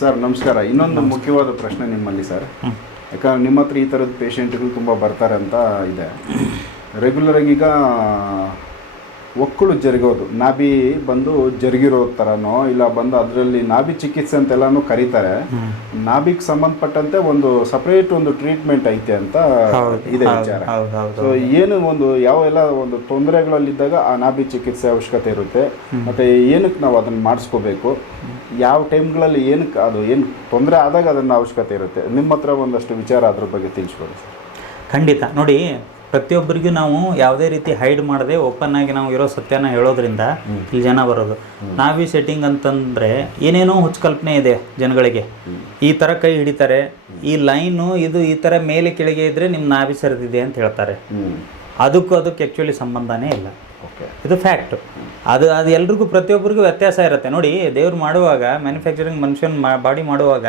Sir ನಮಸ್ಕಾರ. ಇನ್ನೊಂದು ಮುಖ್ಯವಾದ ಪ್ರಶ್ನೆ ನಿಮ್ಮಲ್ಲಿ ಸರ್. ಯಾಕಂದ್ರೆ ನಿಮ್ಮ ಹತ್ರ ಈ ಥರದ ಪೇಷಂಟ್ಗಳು ತುಂಬ ಬರ್ತಾರೆ ಅಂತ ಇದೆ. ರೆಗ್ಯುಲರ್ ಆಗಿ ಈಗ ಒಕ್ಕಳು ಜರುಗೋದು. ನಾಭಿ ಬಂದು ಜರುಗಿರೋ ಥರನೋ ಇಲ್ಲ ಬಂದು ಅದರಲ್ಲಿ ನಾಭಿ ಚಿಕಿತ್ಸೆ ಅಂತೆಲ್ಲಾನು ಕರೀತಾರೆ. ನಾಭಿಗೆ ಸಂಬಂಧಪಟ್ಟಂತೆ ಒಂದು ಸಪ್ರೇಟ್ ಒಂದು ಟ್ರೀಟ್ಮೆಂಟ್ ಐತೆ ಅಂತ ಇದೆ ವಿಚಾರ. ಸೊ ಏನು ಒಂದು ಯಾವ ಎಲ್ಲ ಒಂದು ತೊಂದರೆಗಳಲ್ಲಿದ್ದಾಗ ಆ ನಾಭಿ ಚಿಕಿತ್ಸೆ ಅವಶ್ಯಕತೆ ಇರುತ್ತೆ. ಮತ್ತೆ ಏನಕ್ಕೆ ನಾವು ಅದನ್ನ ಮಾಡಿಸ್ಕೋಬೇಕು? ಯಾವ ಟೈಮ್ಗಳಲ್ಲಿ ಏನಕ್ಕೆ ಅದು ಏನು ತೊಂದರೆ ಆದಾಗ ಅದನ್ನ ಅವಶ್ಯಕತೆ ಇರುತ್ತೆ? ನಿಮ್ಮ ಹತ್ರ ಒಂದಷ್ಟು ವಿಚಾರ ಅದ್ರ ಬಗ್ಗೆ ತಿಳಿಸ್ಕೊಡಿ ಸರ್. ಖಂಡಿತ. ನೋಡಿ ಪ್ರತಿಯೊಬ್ಬರಿಗೂ ನಾವು ಯಾವುದೇ ರೀತಿ ಹೈಡ್ ಮಾಡದೆ ಓಪನ್ ಆಗಿ ನಾವು ಇರೋ ಸತ್ಯನ ಹೇಳೋದ್ರಿಂದ ಇಲ್ಲಿ ಜನ ಬರೋದು. ನಾವಿ ಸೆಟ್ಟಿಂಗ್ ಅಂತಂದ್ರೆ ಏನೇನೋ ಹುಚ್ಚು ಕಲ್ಪನೆ ಇದೆ ಜನಗಳಿಗೆ. ಈ ಥರ ಕೈ ಹಿಡಿತಾರೆ. ಈ ಲೈನು ಇದು ಈ ಥರ ಮೇಲೆ ಕೆಳಗೆ ಇದ್ರೆ ನಿಮ್ಮ ನಾವಿ ಸರಿದಿದೆ ಅಂತ ಹೇಳ್ತಾರೆ. ಅದಕ್ಕೂ ಅದಕ್ಕೆ ಆ್ಯಕ್ಚುಲಿ ಸಂಬಂಧನೇ ಇಲ್ಲ. ಇದು ಫ್ಯಾಕ್ಟ್ ಅದು ಅದು ಎಲ್ರಿಗೂ ಪ್ರತಿಯೊಬ್ಬರಿಗೂ ವ್ಯತ್ಯಾಸ ಇರುತ್ತೆ. ನೋಡಿ ದೇವ್ರು ಮಾಡುವಾಗ ಮ್ಯಾನುಫ್ಯಾಕ್ಚರಿಂಗ್ ಮನುಷ್ಯನ ಬಾಡಿ ಮಾಡುವಾಗ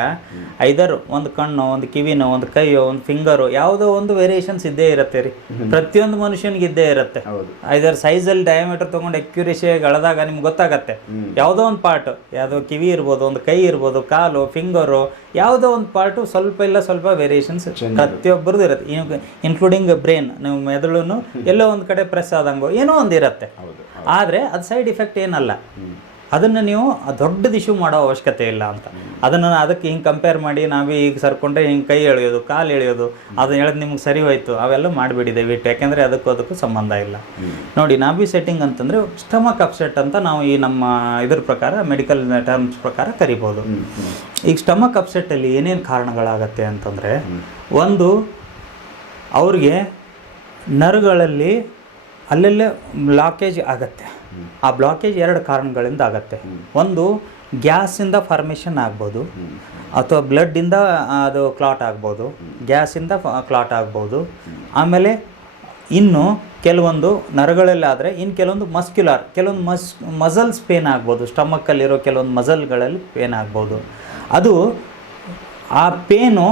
ಐದರ್ ಒಂದು ಕಣ್ಣು ಒಂದು ಕಿವಿನೋ ಒಂದು ಕೈಯೋ ಒಂದು ಫಿಂಗರು ಯಾವುದೋ ಒಂದು ವೇರಿಯೇಷನ್ಸ್ ಇದ್ದೇ ಇರುತ್ತೆ ರೀ. ಪ್ರತಿಯೊಂದು ಮನುಷ್ಯನಿಗೆ ಇದ್ದೇ ಇರುತ್ತೆ. ಐದರ್ ಸೈಜಲ್ಲಿ ಡಯಾಮೀಟರ್ ತೊಗೊಂಡು ಅಕ್ಯುರೇಷಿಯಾಗಿ ಅಳದಾಗ ನಿಮ್ಗೆ ಗೊತ್ತಾಗತ್ತೆ. ಯಾವುದೋ ಒಂದು ಪಾರ್ಟ್ ಯಾವುದೋ ಕಿವಿ ಇರ್ಬೋದು ಒಂದು ಕೈ ಇರ್ಬೋದು ಕಾಲು ಫಿಂಗರು ಯಾವುದೋ ಒಂದು ಪಾರ್ಟು ಸ್ವಲ್ಪ ಇಲ್ಲ ಸ್ವಲ್ಪ ವೇರಿಯೇಷನ್ಸ್ ಪ್ರತಿಯೊಬ್ಬರದ್ದು ಇರುತ್ತೆ. ಇನ್ಕ್ಲೂಡಿಂಗ್ ಬ್ರೈನ್ ನಿಮ್ಮ ಮೆದುಳನ್ನು ಎಲ್ಲೋ ಒಂದು ಕಡೆ ಪ್ರೆಸ್ ಆದಂಗೋ ಏನೋ ಒಂದು ಇರುತ್ತೆ. ಆದರೆ ಅದು ಸೈಡ್ ಇಫೆಕ್ಟ್ ಏನಲ್ಲ. ಅದನ್ನು ನೀವು ದೊಡ್ಡದು ಇಶ್ಯೂ ಮಾಡೋ ಅವಶ್ಯಕತೆ ಇಲ್ಲ ಅಂತ. ಅದನ್ನು ಅದಕ್ಕೆ ಹಿಂಗೆ ಕಂಪೇರ್ ಮಾಡಿ ನಾವೇ ಈಗ ಸರ್ಕೊಂಡ್ರೆ ಹಿಂಗೆ ಕೈ ಎಳೆಯೋದು, ಕಾಲು ಎಳೆಯೋದು, ಅದನ್ನ ಹೇಳೋದು ನಿಮ್ಗೆ ಸರಿ ಹೋಯ್ತು, ಅವೆಲ್ಲ ಮಾಡಿಬಿಡಿ ದಯವಿಟ್ಟು ಯಾಕೆಂದರೆ ಅದಕ್ಕೂ ಅದಕ್ಕೂ ಸಂಬಂಧ ಇಲ್ಲ. ನೋಡಿ ನಾಭಿ ಸೆಟ್ಟಿಂಗ್ ಅಂತಂದರೆ ಸ್ಟಮಕ್ ಅಪ್ಸೆಟ್ ಅಂತ ನಾವು ಈ ನಮ್ಮ ಇದ್ರ ಪ್ರಕಾರ ಮೆಡಿಕಲ್ ಟರ್ಮ್ಸ್ ಪ್ರಕಾರ ಕರಿಬೋದು. ಈಗ ಸ್ಟಮಕ್ ಅಪ್ಸೆಟ್ಟಲ್ಲಿ ಏನೇನು ಕಾರಣಗಳಾಗತ್ತೆ ಅಂತಂದರೆ, ಒಂದು, ಅವ್ರಿಗೆ ನರಗಳಲ್ಲಿ ಅಲ್ಲಲ್ಲೇ ಲಾಕೇಜ್ ಆಗತ್ತೆ. ಆ ಬ್ಲಾಕೇಜ್ ಎರಡು ಕಾರಣಗಳಿಂದ ಆಗತ್ತೆ. ಒಂದು ಗ್ಯಾಸಿಂದ ಫಾರ್ಮೇಷನ್ ಆಗ್ಬೋದು. ಅಥವಾ ಬ್ಲಡ್ಡಿಂದ ಅದು ಕ್ಲಾಟ್ ಆಗ್ಬೋದು. ಗ್ಯಾಸಿಂದ ಕ್ಲಾಟ್ ಆಗ್ಬೋದು. ಆಮೇಲೆ ಇನ್ನು ಕೆಲವೊಂದು ನರಗಳಲ್ಲಾದರೆ ಇನ್ನು ಕೆಲವೊಂದು ಮಸ್ಕ್ಯುಲರ್ ಕೆಲವೊಂದು ಮಸ್ ಮಸಲ್ಸ್ ಪೇನ್ ಆಗ್ಬೋದು. ಸ್ಟಮಕ್ಕಲ್ಲಿರೋ ಕೆಲವೊಂದು ಮಸಲ್ಗಳಲ್ಲಿ ಪೇನ್ ಆಗ್ಬೋದು. ಅದು ಆ pain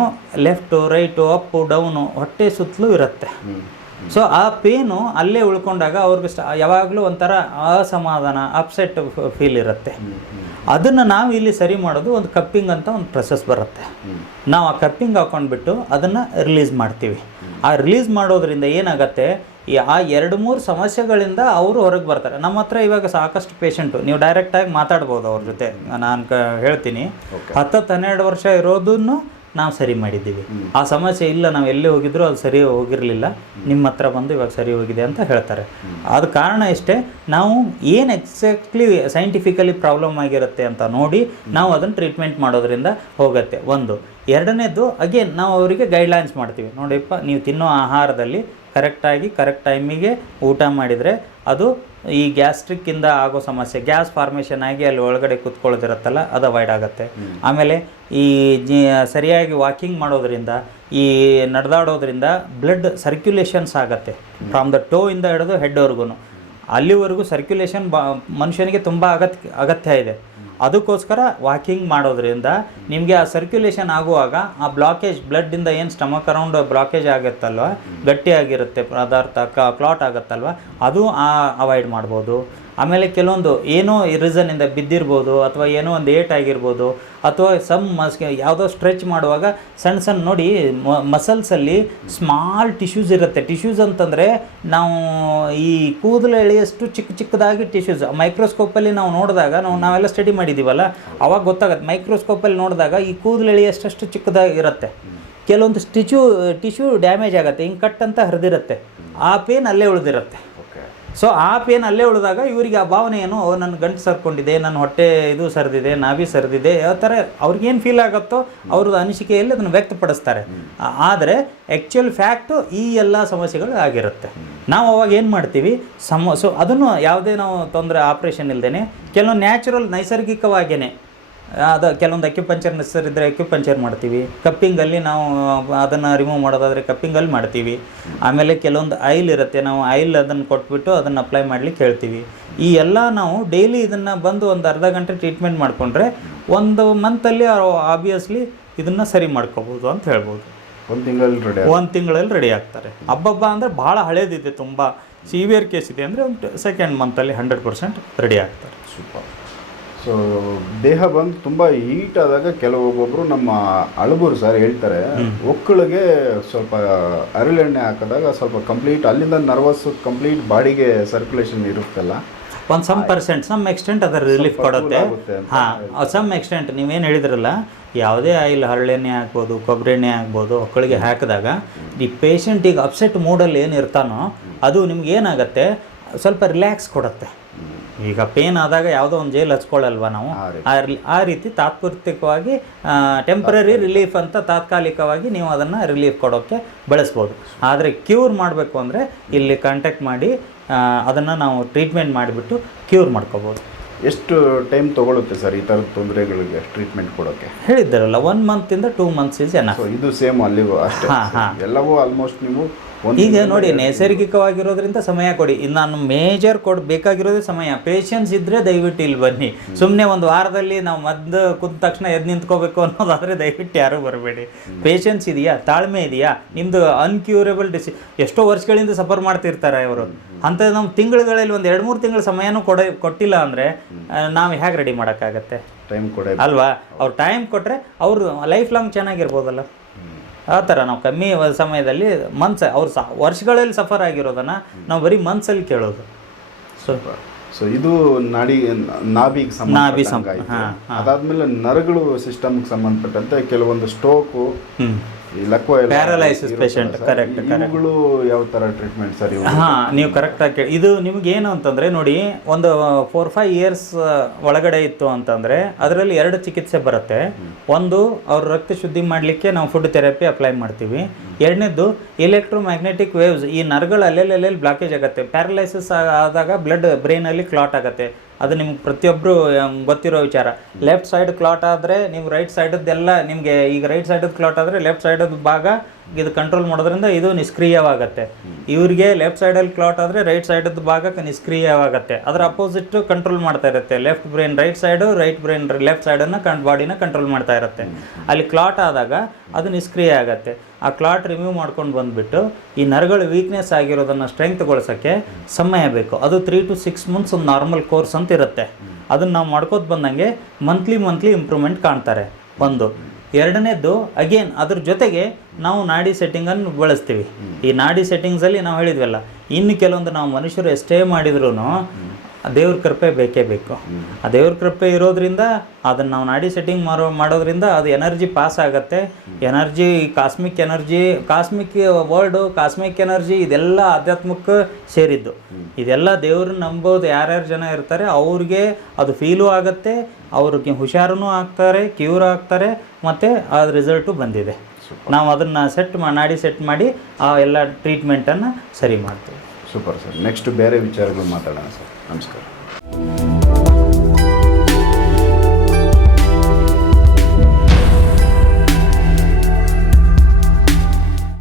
left right up down ಹೊಟ್ಟೆ ಸುತ್ತಲೂ ಇರುತ್ತೆ. ಸೊ ಆ ಪೇನು ಅಲ್ಲೇ ಉಳ್ಕೊಂಡಾಗ ಅವ್ರಿಗೆ ಯಾವಾಗಲೂ ಒಂಥರ ಅಸಮಾಧಾನ ಅಪ್ಸೆಟ್ ಫೀಲ್ ಇರುತ್ತೆ. ಅದನ್ನು ನಾವು ಇಲ್ಲಿ ಸರಿ ಮಾಡೋದು ಒಂದು ಕಪ್ಪಿಂಗ್ ಅಂತ ಒಂದು ಪ್ರೊಸೆಸ್ ಬರುತ್ತೆ. ನಾವು ಆ ಕಪ್ಪಿಂಗ್ ಹಾಕೊಂಡ್ಬಿಟ್ಟು ಅದನ್ನು ರಿಲೀಸ್ ಮಾಡ್ತೀವಿ. ಆ ರಿಲೀಸ್ ಮಾಡೋದ್ರಿಂದ ಏನಾಗುತ್ತೆ ಈ ಆ ಎರಡು ಮೂರು ಸಮಸ್ಯೆಗಳಿಂದ ಅವರು ಹೊರಗೆ ಬರ್ತಾರೆ. ನಮ್ಮ ಹತ್ರ ಇವಾಗ ಸಾಕಷ್ಟು ಪೇಷಂಟು ನೀವು ಡೈರೆಕ್ಟಾಗಿ ಮಾತಾಡ್ಬೋದು ಅವ್ರ ಜೊತೆ. ನಾನು ಕ ಹೇಳ್ತೀನಿ. ಹತ್ತತ್ತು ಹನ್ನೆರಡು ವರ್ಷ ಇರೋದನ್ನು ನಾವು ಸರಿ ಮಾಡಿದ್ದೀವಿ. ಆ ಸಮಸ್ಯೆ ಇಲ್ಲ ನಾವು ಎಲ್ಲಿ ಹೋಗಿದ್ರು ಅದು ಸರಿ ಹೋಗಿರಲಿಲ್ಲ. ನಿಮ್ಮ ಹತ್ರ ಬಂದು ಇವಾಗ ಸರಿ ಹೋಗಿದೆ ಅಂತ ಹೇಳ್ತಾರೆ. ಅದು ಕಾರಣ ಇಷ್ಟೇ ನಾವು ಏನು ಎಕ್ಸಾಕ್ಟ್ಲಿ ಸೈಂಟಿಫಿಕಲಿ ಪ್ರಾಬ್ಲಮ್ ಆಗಿರುತ್ತೆ ಅಂತ ನೋಡಿ ನಾವು ಅದನ್ನು ಟ್ರೀಟ್ಮೆಂಟ್ ಮಾಡೋದ್ರಿಂದ ಹೋಗುತ್ತೆ. ಒಂದು. ಎರಡನೇದು ಅಗೇನ್ ನಾವು ಅವರಿಗೆ ಗೈಡ್ಲೈನ್ಸ್ ಮಾಡ್ತೀವಿ. ನೋಡಿಪ್ಪ ನೀವು ತಿನ್ನೋ ಆಹಾರದಲ್ಲಿ ಕರೆಕ್ಟಾಗಿ ಕರೆಕ್ಟ್ ಟೈಮಿಗೆ ಊಟ ಮಾಡಿದರೆ ಅದು ಈ ಗ್ಯಾಸ್ಟ್ರಿಕ್ಕಿಂದ ಆಗೋ ಸಮಸ್ಯೆ ಗ್ಯಾಸ್ ಫಾರ್ಮೇಷನ್ ಆಗಿ ಅಲ್ಲಿ ಒಳಗಡೆ ಕುತ್ಕೊಳ್ಳೋದಿರುತ್ತಲ್ಲ ಅದು ಅವಾಯ್ಡ್ ಆಗುತ್ತೆ. ಆಮೇಲೆ ಈ ಜಿ ಸರಿಯಾಗಿ ವಾಕಿಂಗ್ ಮಾಡೋದ್ರಿಂದ ಈ ನಡೆದಾಡೋದ್ರಿಂದ ಬ್ಲಡ್ ಸರ್ಕ್ಯುಲೇಷನ್ಸ್ ಆಗುತ್ತೆ. ಫ್ರಮ್ ದ ಟೋ ಇಂದ ಹಿಡಿದು ಹೆಡ್ವರೆಗೂ ಅಲ್ಲಿವರೆಗೂ ಸರ್ಕ್ಯುಲೇಷನ್ ಬಾ ಮನುಷ್ಯನಿಗೆ ತುಂಬ ಅಗತ್ಯ ಅಗತ್ಯ ಇದೆ. ಅದಕ್ಕೋಸ್ಕರ ವಾಕಿಂಗ್ ಮಾಡೋದ್ರಿಂದ ನಿಮಗೆ ಆ ಸರ್ಕ್ಯುಲೇಷನ್ ಆಗುವಾಗ ಆ ಬ್ಲಾಕೇಜ್ ಬ್ಲಡ್ಡಿಂದ ಏನು ಸ್ಟಮಕ್ ಅರೌಂಡ್ ಬ್ಲಾಕೇಜ್ ಆಗುತ್ತಲ್ವ? ಗಟ್ಟಿಯಾಗಿರುತ್ತೆ, ಪದಾರ್ಥ ಕ್ಲಾಟ್ ಆಗುತ್ತಲ್ವ? ಅದು ಅವಾಯ್ಡ್ ಮಾಡ್ಬೋದು. ಆಮೇಲೆ ಕೆಲವೊಂದು ಏನೋ ರೀಸನ್ನಿಂದ ಬಿದ್ದಿರ್ಬೋದು ಅಥವಾ ಏನೋ ಒಂದು ಏಟ್ ಆಗಿರ್ಬೋದು ಅಥವಾ ಸಮ್ ಮಸ್ ಯಾವುದೋ ಸ್ಟ್ರೆಚ್ ಮಾಡುವಾಗ ಸಣ್ಣ ಸಣ್ಣ ನೋಡಿ ಮಸಲ್ಸಲ್ಲಿ ಸ್ಮಾಲ್ ಟಿಶ್ಯೂಸ್ ಇರುತ್ತೆ. ಟಿಶ್ಯೂಸ್ ಅಂತಂದರೆ ನಾವು ಈ ಕೂದಲು ಎಳೆಯಷ್ಟು ಚಿಕ್ಕ ಚಿಕ್ಕದಾಗಿ ಟಿಶ್ಯೂಸ್ ಮೈಕ್ರೋಸ್ಕೋಪಲ್ಲಿ ನಾವು ನೋಡಿದಾಗ ನಾವು ನಾವೆಲ್ಲ ಸ್ಟಡಿ ಮಾಡಿದ್ದೀವಲ್ಲ ಅವಾಗ ಗೊತ್ತಾಗುತ್ತೆ. ಮೈಕ್ರೋಸ್ಕೋಪಲ್ಲಿ ನೋಡಿದಾಗ ಈ ಕೂದಲು ಎಳೆಯಷ್ಟು ಚಿಕ್ಕದಾಗಿ ಇರುತ್ತೆ. ಕೆಲವೊಂದು ಸ್ಟಿಚ್ಯೂ ಟಿಶ್ಯೂ ಡ್ಯಾಮೇಜ್ ಆಗುತ್ತೆ. ಹಿಂಗೆ ಕಟ್ ಅಂತ ಹರಿದಿರುತ್ತೆ. ಆ ಪೇನ್ ಅಲ್ಲೇ ಉಳಿದಿರುತ್ತೆ. ಸೊ ಆ ಪೇನ್ ಅಲ್ಲೇ ಉಳಿದಾಗ ಇವರಿಗೆ ಆ ಭಾವನೆ ಏನು ನನ್ನ ಗಂಟು ಸರ್ಕೊಂಡಿದೆ ನನ್ನ ಹೊಟ್ಟೆ ಇದು ಸರಿದಿದೆ, ನಾಭಿ ಸರಿದಿದೆ ಯಾವ ಥರ ಅವ್ರಿಗೇನು ಫೀಲ್ ಆಗುತ್ತೋ ಅವ್ರದ್ದು ಅನಿಸಿಕೆಯಲ್ಲಿ ಅದನ್ನು ವ್ಯಕ್ತಪಡಿಸ್ತಾರೆ. ಆದರೆ ಆ್ಯಕ್ಚುಯಲ್ ಫ್ಯಾಕ್ಟು ಈ ಎಲ್ಲ ಸಮಸ್ಯೆಗಳು ಆಗಿರುತ್ತೆ. ನಾವು ಅವಾಗ ಏನು ಮಾಡ್ತೀವಿ? ಸಮ ಸೊ ಅದನ್ನು ಯಾವುದೇ ನಾವು ತೊಂದರೆ ಆಪ್ರೇಷನ್ ಇಲ್ಲದೇ ಕೆಲವು ನ್ಯಾಚುರಲ್ ನೈಸರ್ಗಿಕವಾಗಿಯೇ ಅದು ಕೆಲವೊಂದು ಅಕ್ಯುಪಂಚರ್ ನೆಸರ್ ಇದ್ದರೆ ಅಕ್ಯುಪಂಚರ್ ಮಾಡ್ತೀವಿ. ಕಪ್ಪಿಂಗಲ್ಲಿ ನಾವು ಅದನ್ನು ರಿಮೂವ್ ಮಾಡೋದಾದರೆ ಕಪ್ಪಿಂಗಲ್ಲಿ ಮಾಡ್ತೀವಿ. ಆಮೇಲೆ ಕೆಲವೊಂದು ಆಯಿಲ್ ಇರುತ್ತೆ ನಾವು ಆಯಿಲ್ ಅದನ್ನು ಕೊಟ್ಬಿಟ್ಟು ಅದನ್ನು ಅಪ್ಲೈ ಮಾಡಲಿಕ್ಕೆ ಹೇಳ್ತೀವಿ. ಈ ಎಲ್ಲ ನಾವು ಡೈಲಿ ಇದನ್ನು ಬಂದು ಒಂದು ಅರ್ಧ ಗಂಟೆ ಟ್ರೀಟ್ಮೆಂಟ್ ಮಾಡಿಕೊಂಡ್ರೆ ಒಂದು ಮಂತಲ್ಲಿ ಆಬ್ವಿಯಸ್ಲಿ ಇದನ್ನು ಸರಿ ಮಾಡ್ಕೋಬೋದು ಅಂತ ಹೇಳ್ಬೋದು. ಒಂದು ತಿಂಗಳಲ್ಲಿ ರೆಡಿ ಒಂದು ತಿಂಗಳಲ್ಲಿ ರೆಡಿ ಆಗ್ತಾರೆ. ಹಬ್ಬಬ್ಬ ಅಂದರೆ ಭಾಳ ಹಳೇದಿದೆ ತುಂಬ. ಸಿವಿಯರ್ ಕೇಸ್ ಇದೆ ಅಂದರೆ ಒಂದು ಸೆಕೆಂಡ್ ಮಂತಲ್ಲಿ ಹಂಡ್ರೆಡ್ ಪರ್ಸೆಂಟ್ ರೆಡಿ ಆಗ್ತಾರೆ. ಸೂಪರ್. ಸೊ ದೇಹ ಬಂದು ತುಂಬ ಹೀಟ್ ಆದಾಗ ಕೆಲವೊಬ್ಬೊಬ್ರು ನಮ್ಮ ಅಳಬರು ಸರ್ ಹೇಳ್ತಾರೆ ಒಕ್ಕಳಿಗೆ ಸ್ವಲ್ಪ ಅರಳೆಣ್ಣೆ ಹಾಕಿದಾಗ ಸ್ವಲ್ಪ ಕಂಪ್ಲೀಟ್ ಅಲ್ಲಿಂದ ನರ್ವಸ್ ಕಂಪ್ಲೀಟ್ ಬಾಡಿಗೆ ಸರ್ಕ್ಯುಲೇಷನ್ ಇರುತ್ತಲ್ಲ. ಒಂದು ಸಮ್ ಪರ್ಸೆಂಟ್ ಸಮ್ ಎಕ್ಸ್ಟೆಂಟ್ ಅದರ ರಿಲೀಫ್ ಕೊಡುತ್ತೆ. ಹಾಂ ಸಮ್ ಎಕ್ಸ್ಟೆಂಟ್ ನೀವೇನು ಹೇಳಿದ್ರಲ್ಲ ಯಾವುದೇ ಆಯಿಲ್ ಹರಳೆಣ್ಣೆ ಹಾಕ್ಬೋದು ಕೊಬ್ಬರಿ ಎಣ್ಣೆ ಹಾಕ್ಬೋದು ಒಕ್ಕಳಿಗೆ ಹಾಕಿದಾಗ ಈ ಪೇಷಂಟಿಗೆ ಈಗ ಅಪ್ಸೆಟ್ ಮೂಡಲ್ಲಿ ಏನು ಇರ್ತಾನೋ ಅದು ನಿಮ್ಗೆ ಏನಾಗುತ್ತೆ ಸ್ವಲ್ಪ ರಿಲ್ಯಾಕ್ಸ್ ಕೊಡುತ್ತೆ. ಈಗ ಪೇನ್ ಆದಾಗ ಯಾವುದೋ ಒಂದು ಜೈಲ್ ಹಚ್ಕೊಳ್ಳಲ್ವ ನಾವು? ಆ ರೀತಿ. ತಾತ್ಪೂರ್ತಿಕವಾಗಿ ಟೆಂಪ್ರರಿ ರಿಲೀಫ್ ಅಂತ ತಾತ್ಕಾಲಿಕವಾಗಿ ನೀವು ಅದನ್ನು ರಿಲೀಫ್ ಕೊಡೋಕ್ಕೆ ಬಳಸ್ಬೋದು. ಆದರೆ ಕ್ಯೂರ್ ಮಾಡಬೇಕು ಅಂದರೆ ಇಲ್ಲಿ ಕಾಂಟ್ಯಾಕ್ಟ್ ಮಾಡಿ ಅದನ್ನು ನಾವು ಟ್ರೀಟ್ಮೆಂಟ್ ಮಾಡಿಬಿಟ್ಟು ಕ್ಯೂರ್ ಮಾಡ್ಕೋಬೋದು. ಎಷ್ಟು ಟೈಮ್ ತಗೊಳುತ್ತೆ ಸರ್ ಈ ಥರದ ತೊಂದರೆಗಳಿಗೆ ಟ್ರೀಟ್ಮೆಂಟ್ ಕೊಡೋಕ್ಕೆ ಹೇಳಿದ್ದಾರಲ್ಲ ಒನ್ ಮಂತಿಂದ ಟೂ ಮಂತ್ಸ್ ಇಸ್ ಎನ ಇದು ಸೇಮ್ ಅಲ್ಲಿಗೂ ಅಷ್ಟೇ. ಹಾ, ಹಾ. ಎಲ್ಲವೂ ಆಲ್ಮೋಸ್ಟ್ ನೀವು ಈಗ ನೋಡಿ ನೈಸರ್ಗಿಕವಾಗಿರೋದ್ರಿಂದ ಸಮಯ ಕೊಡಿ. ಇನ್ನು ನಾನು ಮೇಜರ್ ಕೊಡ್ ಬೇಕಾಗಿರೋದೇ ಸಮಯ. ಪೇಷನ್ಸ್ ಇದ್ರೆ ದಯವಿಟ್ಟು ಇಲ್ಲಿ ಬನ್ನಿ. ಸುಮ್ಮನೆ ಒಂದು ವಾರದಲ್ಲಿ ನಾವು ಮದ್ದು ಕುಂತ ತಕ್ಷಣ ಎದ್ದು ನಿಂತ್ಕೋಬೇಕು ಅನ್ನೋದಾದ್ರೆ ದಯವಿಟ್ಟು ಯಾರೂ ಬರಬೇಡಿ. ಪೇಷನ್ಸ್ ಇದೆಯಾ? ತಾಳ್ಮೆ ಇದೆಯಾ? ನಿಮ್ಮದು ಅನ್ಕ್ಯೂರಬಲ್ ಡಿಸಿ ಎಷ್ಟೋ ವರ್ಷಗಳಿಂದ ಸಫರ್ ಮಾಡ್ತಿರ್ತಾರೆ ಇವರು. ಅಂತ ನಮ್ಮ ತಿಂಗಳುಗಳಲ್ಲಿ ಒಂದು ಎರಡು ಮೂರು ತಿಂಗಳ ಸಮಯನೂ ಕೊಡ ಕೊಟ್ಟಿಲ್ಲ ಅಂದ್ರೆ ನಾವು ಹೇಗೆ ರೆಡಿ ಮಾಡೋಕ್ಕಾಗತ್ತೆ? ಟೈಮ್ ಕೊಡ ಅಲ್ವಾ? ಅವ್ರು ಟೈಮ್ ಕೊಟ್ಟರೆ ಅವರು ಲೈಫ್ ಲಾಂಗ್ ಚೆನ್ನಾಗಿರ್ಬೋದಲ್ಲ. ಆ ಥರ ನಾವು ಕಮ್ಮಿ ಸಮಯದಲ್ಲಿ ಮನ್ಸ ಅವ್ರು ಸ ವರ್ಷಗಳಲ್ಲಿ ಸಫರ್ ಆಗಿರೋದನ್ನ ನಾವು ಬರೀ ಮನ್ಸಲ್ಲಿ ಕೇಳೋದು. ಸೊ ಸೊ ಇದು ನಾಡಿ ನಾಭಿಗೆ ನಾಭಿ ಸಂಬಂಧ. ಅದಾದ್ಮೇಲೆ ನರಗಳು ಸಿಸ್ಟಮ್ಗೆ ಸಂಬಂಧಪಟ್ಟಂತೆ ಕೆಲವೊಂದು ಸ್ಟೋಕು ಹ್ಞೂ ಪೇಷಂಟ್ ಕರೆಕ್ಟ್ ಯಾವ ತರ ಟ್ರೀಟ್ಮೆಂಟ್ ಸರ್ ಹಾ ನೀವು ಕರೆಕ್ಟ್ ಆಗಿ ಇದು ನಿಮ್ಗೆ ಏನು ಅಂತಂದ್ರೆ ನೋಡಿ ಒಂದು ಫೋರ್ ಫೈವ್ ಇಯರ್ಸ್ ಒಳಗಡೆ ಇತ್ತು ಅಂತಂದ್ರೆ ಅದರಲ್ಲಿ ಎರಡು ಚಿಕಿತ್ಸೆ ಬರುತ್ತೆ. ಒಂದು ಅವ್ರ ರಕ್ತ ಶುದ್ಧಿ ಮಾಡಲಿಕ್ಕೆ ನಾವು ಫುಡ್ ಥೆರಪಿ ಅಪ್ಲೈ ಮಾಡ್ತೀವಿ. ಎರಡನೇದು ಎಲೆಕ್ಟ್ರೋಮ್ಯಾಗ್ನೆಟಿಕ್ ವೇವ್ಸ್ ಈ ನರಗಳು ಅಲ್ಲೆಲ್ಲಿ ಅಲ್ಲೆಲ್ಲಿ ಬ್ಲಾಕೇಜ್ ಆಗುತ್ತೆ. ಪ್ಯಾರಲೈಸಿಸ್ ಆದಾಗ ಬ್ಲಡ್ ಬ್ರೈನಲ್ಲಿ ಕ್ಲಾಟ್ ಆಗುತ್ತೆ. ಅದು ನಿಮ್ಗೆ ಪ್ರತಿಯೊಬ್ಬರು ಗೊತ್ತಿರೋ ವಿಚಾರ. ಲೆಫ್ಟ್ ಸೈಡ್ ಕ್ಲಾಟ್ ಆದರೆ, ನೀವು ರೈಟ್ ಸೈಡದ್ದೆಲ್ಲ ನಿಮಗೆ, ಈಗ ರೈಟ್ ಸೈಡದ್ದು ಕ್ಲಾಟ್ ಆದರೆ ಲೆಫ್ಟ್ ಸೈಡದ್ದು ಭಾಗ ಇದು ಕಂಟ್ರೋಲ್ ಮಾಡೋದ್ರಿಂದ ಇದು ನಿಷ್ಕ್ರಿಯವಾಗುತ್ತೆ. ಇವರಿಗೆ ಲೆಫ್ಟ್ ಸೈಡಲ್ಲಿ ಕ್ಲಾಟ್ ಆದರೆ ರೈಟ್ ಸೈಡದ್ದು ಭಾಗಕ್ಕೆ ನಿಷ್ಕ್ರಿಯವಾಗುತ್ತೆ. ಅದರ ಅಪೋಸಿಟ್ ಕಂಟ್ರೋಲ್ ಮಾಡ್ತಾ ಇರುತ್ತೆ. Left brain right side right brain left ಸೈಡನ್ನು ಕಣ್ ಬಾಡಿನ ಕಂಟ್ರೋಲ್ ಮಾಡ್ತಾ ಇರುತ್ತೆ. ಅಲ್ಲಿ ಕ್ಲಾಟ್ ಆದಾಗ ಅದು ನಿಷ್ಕ್ರಿಯ ಆಗುತ್ತೆ. ಆ ಕ್ಲಾಟ್ ರಿಮೂವ್ ಮಾಡ್ಕೊಂಡು ಬಂದುಬಿಟ್ಟು ಈ ನರಗಳು ವೀಕ್ನೆಸ್ ಆಗಿರೋದನ್ನು ಸ್ಟ್ರೆಂಗ್ತ್ಗೊಳಿಸೋಕ್ಕೆ ಸಮಯ ಬೇಕು. ಅದು ತ್ರೀ ಟು ಸಿಕ್ಸ್ ಮಂತ್ಸ್ ಒಂದು ನಾರ್ಮಲ್ ಕೋರ್ಸ್ ಅಂತ ಇರುತ್ತೆ. ಅದನ್ನು ನಾವು ಮಾಡ್ಕೋತ ಬಂದಂಗೆ ಮಂತ್ಲಿ ಮಂತ್ಲಿ ಇಂಪ್ರೂವ್ಮೆಂಟ್ ಕಾಣ್ತಾರೆ. ಒಂದು ಎರಡನೇದ್ದು ಅಗೇನ್ ಅದ್ರ ಜೊತೆಗೆ ನಾವು ನಾಡಿ ಸೆಟ್ಟಿಂಗನ್ನು ಬಳಸ್ತೀವಿ. ಈ ನಾಡಿ ಸೆಟ್ಟಿಂಗ್ಸಲ್ಲಿ ನಾವು ಹೇಳಿದ್ವಲ್ಲ, ಇನ್ನು ಕೆಲವೊಂದು ನಾವು ಮನುಷ್ಯರು ಎಷ್ಟೇ ಮಾಡಿದ್ರು ದೇವ್ರ ಕೃಪೆ ಬೇಕೇ ಬೇಕು. ಆ ದೇವ್ರ ಕೃಪೆ ಇರೋದ್ರಿಂದ ಅದನ್ನು ನಾವು ನಾಡಿ ಸೆಟ್ಟಿಂಗ್ ಮಾಡೋ ಮಾಡೋದ್ರಿಂದ ಅದು ಎನರ್ಜಿ ಪಾಸ್ ಆಗುತ್ತೆ. Energy cosmic energy cosmic world cosmic energy ಇದೆಲ್ಲ ಆಧ್ಯಾತ್ಮಕ್ಕೆ ಸೇರಿದ್ದು. ಇದೆಲ್ಲ ದೇವ್ರನ್ನ ನಂಬೋದು ಯಾರ್ಯಾರು ಜನ ಇರ್ತಾರೆ ಅವ್ರಿಗೆ ಅದು ಫೀಲು ಆಗುತ್ತೆ ಅವ್ರಿಗೆ ಹುಷಾರೂ ಆಗ್ತಾರೆ ಕ್ಯೂರ್ ಆಗ್ತಾರೆ ಮತ್ತು ಅದು ರಿಸಲ್ಟು ಬಂದಿದೆ. ನಾವು ಅದನ್ನು ಸೆಟ್ ಮಾಡಿ ನಾಡಿ ಸೆಟ್ ಮಾಡಿ ಆ ಎಲ್ಲ ಟ್ರೀಟ್ಮೆಂಟನ್ನು ಸರಿ ಮಾಡ್ತೀವಿ. Super sir. ನೆಕ್ಸ್ಟ್ ಬೇರೆ ವಿಚಾರಗಳು ಮಾತಾಡೋಣ ಸರ್. ನಮಸ್ಕಾರ.